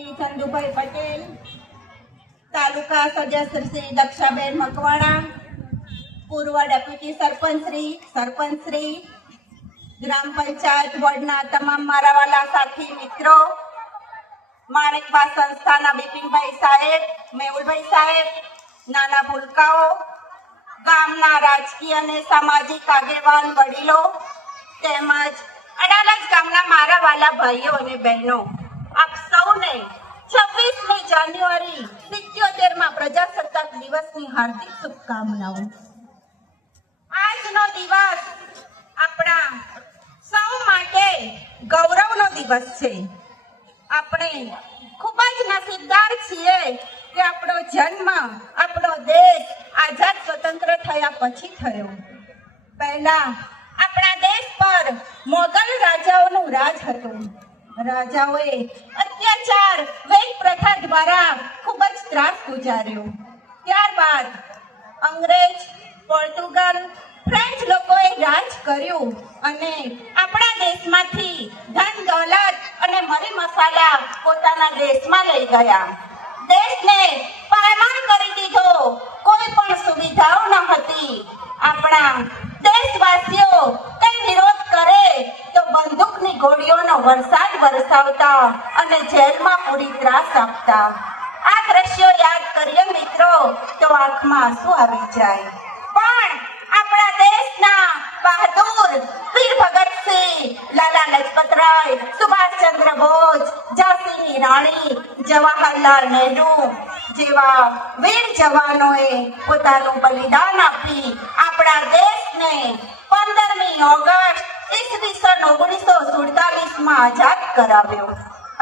ચંદુભાઈ પટેલ, તાલુકા સદસ્ય શ્રી દક્ષાબેન મકવાણા, પૂર્વ ડેપ્યુટી સરપંચ શ્રી ગ્રામ પંચાયત વોર્ડના તમામ મારા વાલા સાથી મિત્રો માણેકબા સંસ્થાના બિપિનભાઈ સાહેબ, મેહુલભાઈ સાહેબ, નાના ભૂલકાઓ, ગામના રાજકીય અને સામાજિક આગેવાન વડીલો, તેમજ અડાલજ ગામના મારા વાલા ભાઈઓ અને બહેનો. આપ સૌને છવ્વીસમી જાન્યુઆરી સિત્યોતેરમાં પ્રજાસત્તાક દિવસની હાર્દિક શુભકામનાઓ. આજનો દિવસ આપણા સૌ માટે ગૌરવનો દિવસ છે. આપણે ખૂબ જ નસીબદાર છીએ કે આપણો જન્મ, આપણો દેશ આઝાદ સ્વતંત્ર થયા પછી થયો. પહેલા આપણા દેશ પર મોગલ રાજાઓનું રાજ હતું. રાજાઓએ અત્યાચાર વૈદ પ્રથા દ્વારા ખૂબ જ ત્રાસ ગુજાર્યો ત્યારબાદ અંગ્રેજ પોર્ટુગલ ફ્રેન્ચ લોકોએ રાજ કર્યું અને આપણા દેશમાંથી ધન, દોલત અને મરી મસાલા પોતાના દેશમાં લઈ ગયા. દેશને પાયમાલ કરી દીધો. કોઈ પણ સુવિધાઓ ન હતી. આપણા દેશવાસીઓ કઈ વિરોધ કરે તો બંદૂકની ગોળીઓનો વરસાદ વરસાવતા અને જેલમાં પૂરી ત્રાસ આપતા. આ દ્રશ્યો યાદ કરીએ મિત્રો તો આંખમાં આંસુ આવી જાય. પણ આપણા દેશના બહાદુર વીર ભગતસિંહ લાલા લજપતરાય સુભાષચંદ્ર બોઝ, ઝાંસીની રાણી, જવાહરલાલ નહેરુ જેવા વીર જવાનોએ પોતાનું બલિદાન આપી આપણા દેશને પંદરમી ઓગસ્ટ ઈસવીસન ઓગણીસો સુડતાલીસ માં આઝાદ કરાવ્યો.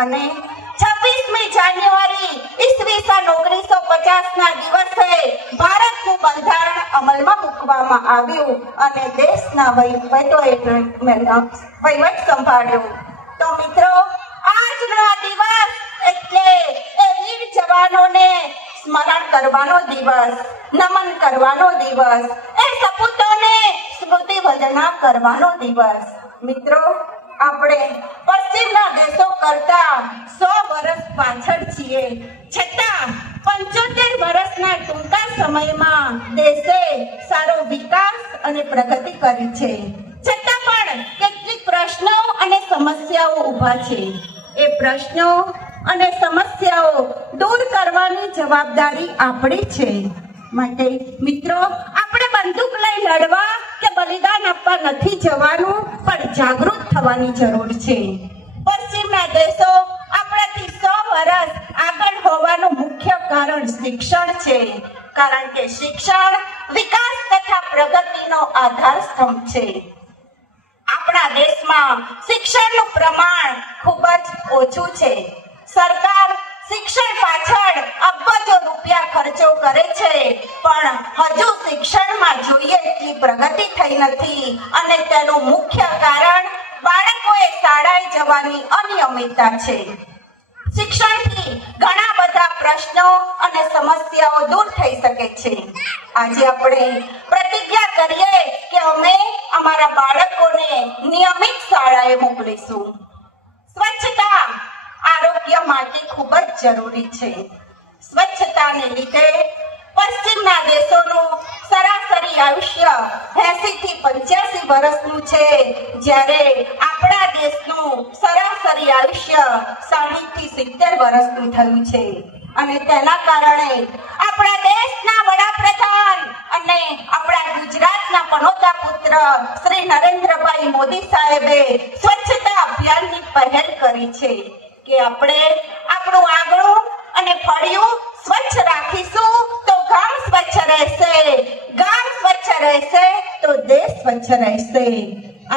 અને છવ્વીસમી જાન્યુઆરી ઈસવીસન ઓગણીસો પચાસ ના દિવસે ભારતનું બંધારણ અમલમાં મૂકવામાં આવ્યું અને દેશના વહીવટોએ વહીવટ સંભાળ્યો. તો મિત્રો, આજનો આ દિવસ એટલે એ વીર જવાનોને સ્મરણ કરવાનો દિવસ, નમન કરવાનો દિવસ, એ સપૂતોને સ્મૃતિ વંદના કરવાનો દિવસ. મિત્રો આપણે પશ્ચિમના દેશો કરતા સો વર્ષ પાછળ છીએ. છતાં પંચોતેર વર્ષના ટૂંકા સમયમાં દેશે સારો વિકાસ અને પ્રગતિ કરી છે. છતાં પણ કેટલીક પ્રશ્નો અને સમસ્યાઓ ઊભા છે. એ પ્રશ્નો અને સમસ્યાઓ દૂર કરવાની જવાબદારી આપણી છે. માટે મિત્રો બંદૂક લઈ લડવા કે બલિદાન આપવા નથી જવાનું, પણ જાગૃત થવાની જરૂર છે. પશ્ચિમના દેશો આપણાથી સો વર્ષ આગળ હોવાનું મુખ્ય કારણ શિક્ષણ છે. કારણ કે શિક્ષણ વિકાસ તથા પ્રગતિનો આધાર સ્તંભ છે. આપણા દેશમાં શિક્ષણનું પ્રમાણ ખૂબ જ ઓછું છે. એટલી પ્રગતિ થઈ નથી અને તેનું મુખ્ય કારણ બાળકોએ શાળાએ જવાની અનિયમિતતા છે. શિક્ષણથી ઘણા બધા પ્રશ્નો અને સમસ્યાઓ દૂર થઈ શકે છે. આજે આપણે પ્રતિજ્ઞા કરીએ કે અમે અમારા બાળકોને નિયમિત શાળાએ મોકલીશું. સ્વચ્છતા આરોગ્ય માટે ખૂબ જ જરૂરી છે. સ્વચ્છતાને લીધે પશ્ચિમના દેશોનું સરાસરી આયુષ્ય એસી થી પંચ્યાસી વર્ષનું છે. જ્યારે આપણા દેશનું સરાસરી આયુષ્ય સાઠથી સિત્તેર વર્ષનું થયું છે. અને તેના કારણે આપણા દેશના વડાપ્રધાન અને આપણા ગુજરાતના પનોતા પુત્ર શ્રી નરેન્દ્રભાઈ મોદી સાહેબે સ્વચ્છતા અભિયાનની પહેલ કરી છે કે આપણે આપણું આંગણું અને ફળિયું સ્વચ્છ રાખીશું તો ગામ સ્વચ્છ રહેશે ગામ સ્વચ્છ રહેશે, તો દેશ સ્વચ્છ રહેશે.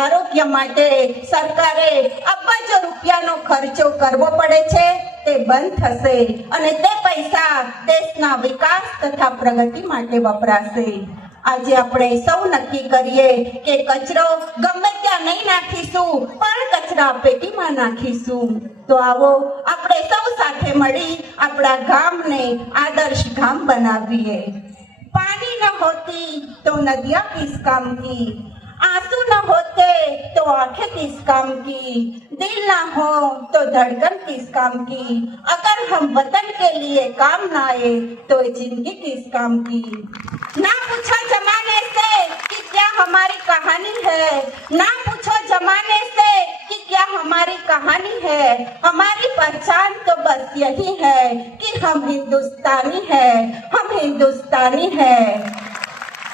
આરોગ્ય માટે સરકારે અબજો રૂપિયાનો ખર્ચો કરવો પડે છે, તે બંધ થશે અને તે પૈસા દેશના વિકાસ તથા પ્રગતિ માટે વપરાશે. આજે આપણે સૌ નક્કી કરીએ કે કચરો ગમે ત્યાં નહીં નાખીશું, પણ કચરા પેટીમાં નાખીશું. તો આવો આપણે સૌ સાથે મળી આપણા ગામને આદર્શ ગામ બનાવીએ. न होती तो नदियाँ किस काम की? आँसू न होते तो आँखें किस काम की? दिल न हो तो धड़कन किस काम की? अगर हम वतन के लिए काम न आए तो ज़िंदगी किस काम की? ना पूछो जमाने से कि क्या हमारी कहानी है। ना पूछो जमाने से क्या हमारी कहानी है हमारी पहचान तो बस यही है कि हम हिंदुस्तानी है हम हिंदुस्तानी है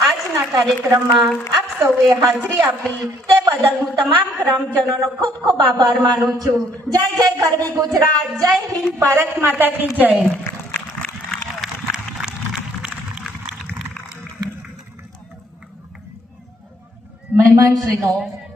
આજના કાર્યક્રમમાં આપ સૌએ હાજરી આપી તે બદલ હું તમામ ગ્રામજનોનો ખૂબ ખૂબ આભાર માનું છું જય જય ગરવી ગુજરાત જય હિન્દ ભારત માતા કી જય મહેમાનશ્રીનો